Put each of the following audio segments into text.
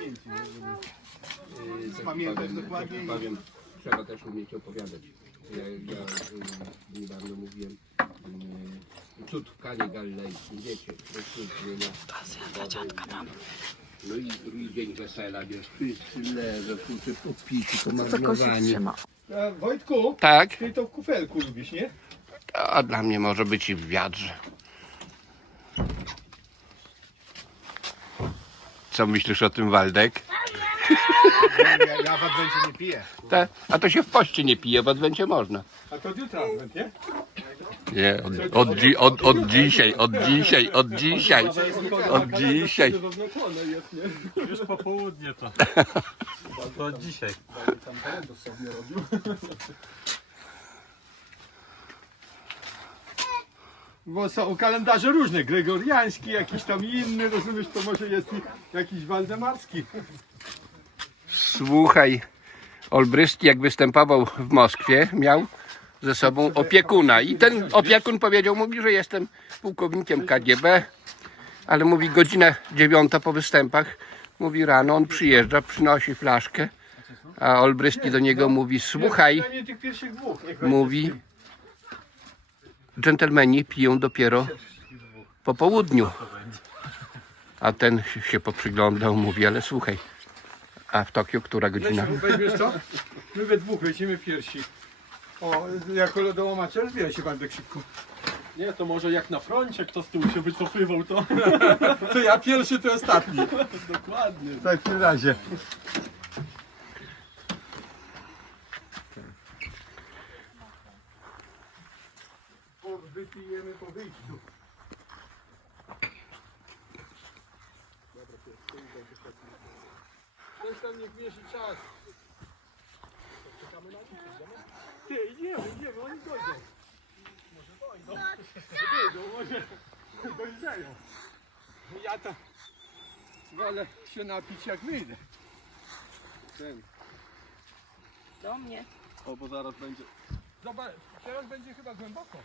pamięci, nie? Żeby... Yy, tak Pamiętać dokładnie tak i- powiem, trzeba też umieć opowiadać. Ja, ja y, niedawno mówiłem y, cud w Kanie Galilejskim, wiecie, to cud zmienia. No i drugi dzień wesela, wiesz, wszyscy leżą, wszyscy popici, pomarnowani. A, Wojtku, Tak, ty to w kufelku lubisz, nie? a dla mnie może być i w wiadrze. Co myślisz o tym, Waldek? Ja, ja w adwencie nie piję. Ta, a to się w poście nie pije, w adwencie można. A to od jutra adwent, nie? Nie, od, od, dzi, od, od dzisiaj, od dzisiaj, od dzisiaj, od dzisiaj. Już po południe to. To dzisiaj. Bo są kalendarze różne, gregoriański, jakiś tam inny, rozumiesz, to może jest i jakiś waldemarski. Słuchaj, Olbryski jak występował w Moskwie, miał ze sobą opiekuna. I ten opiekun powiedział, mówi, że jestem pułkownikiem KGB, ale mówi godzina dziewiąta po występach, mówi rano, on przyjeżdża, przynosi flaszkę, a Olbryski do niego mówi, słuchaj, mówi, dżentelmeni piją dopiero po południu. A ten się poprzyglądał, mówi, ale słuchaj, a w Tokio która godzina? Lesiu, weźmiesz co? My we dwóch lecimy pierwsi. O, jako lodołamacze rozbija się Waldek szybko. Nie, to może jak na froncie kto z tyłu się wycofywał, to To ja pierwszy, to ostatni. dokładnie. W takim razie. Wypijemy po wyjściu. Ktoś tam niech mierzy czas. Czekamy na nich, idziemy? Ty, idziemy, idziemy, oni dojdą. Może dojdą. Dojdą, może dojrzeją. Ja to wolę się napić jak wyjdę. Ten. Do mnie. O, bo zaraz będzie. Zobacz, teraz będzie chyba głęboko.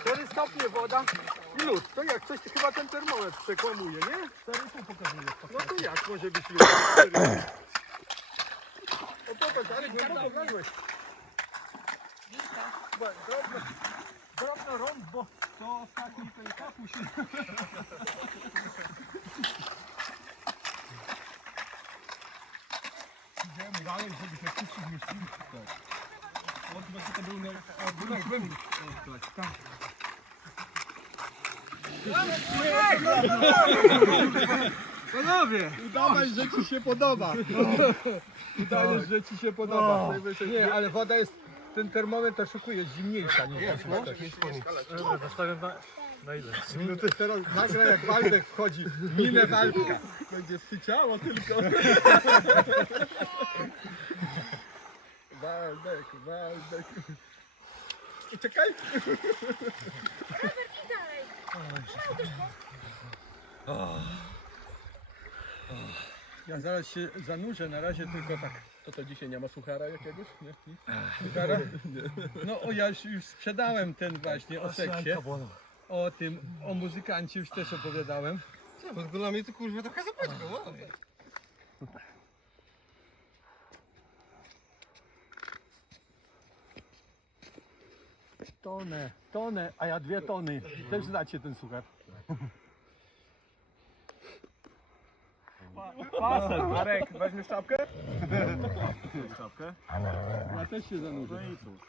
Cztery stopnie woda i lód. To jak coś chyba ten termometr przekłamuje, nie? 4,5 pokazuje. No to jak może być lód? Popatrz, ale głęboko wlazłeś. Chyba Drobno, drobno rąk, bo to ostatni ten kapuś. Idziemy dalej, żeby się wszyscy zmieścili. O, chyba to był na... A, głębiej, głębiej. Tak. Panowie! Udawaj, że ci się podoba. Udajesz, że ci się podoba. Nie, ale woda jest, ten termometr oszukuje, jest zimniejsza niż jest. Dobra, nastawiam na... Na ile? No to teraz nagle jak Waldek wchodzi, minę Waldka. Będzie syciało tylko. Waldek, Waldek. I czekaj. Ja zaraz się zanurzę, na razie tylko tak. To to dzisiaj nie ma suchara jakiegoś? Nie? Nic? Suchara? No o ja już, już sprzedałem ten właśnie o seksie. O tym, o muzykancie już też opowiadałem. Bo dla mnie to kurwa taka zapaczka, wow. Tonę, tonę, a ja dwie tony. Też znacie ten suchar. Pasem, Marek, weźmiesz czapkę? Czapkę? Ja też się zanurzę. No i cóż.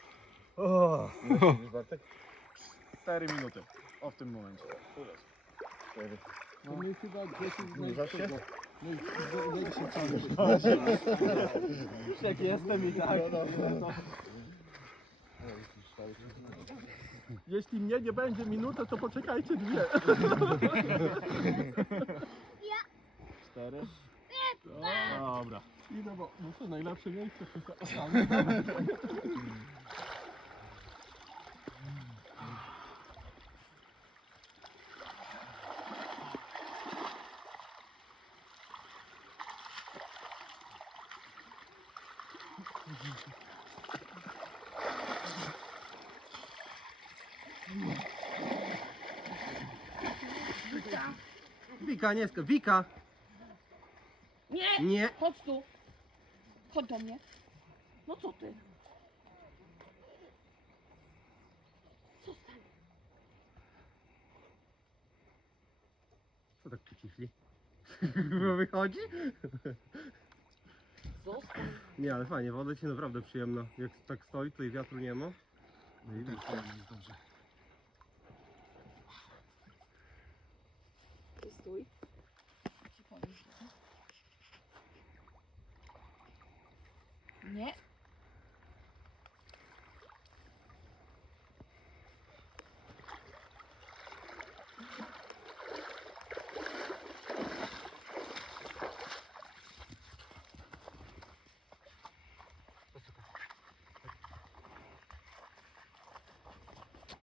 4 minuty. O w tym momencie. No my chyba gdzieś Zanurzasz się? Jak jestem i tak. Jeśli mnie nie będzie minutę, to poczekajcie dwie. cztery. Dobra. i Idę, bo no muszę najlepsze miejsce tylko osamy. Wika, nie Wika! Nie! Nie. Chodź tu. Chodź do mnie. No co ty? Zostań. Co tak tu bo Wychodzi? Zostań. Nie, ale fajnie, woda się naprawdę przyjemna. Jak tak stoi, to i wiatru nie ma. No i tak fajnie, jest dobrze. Ty stój. it.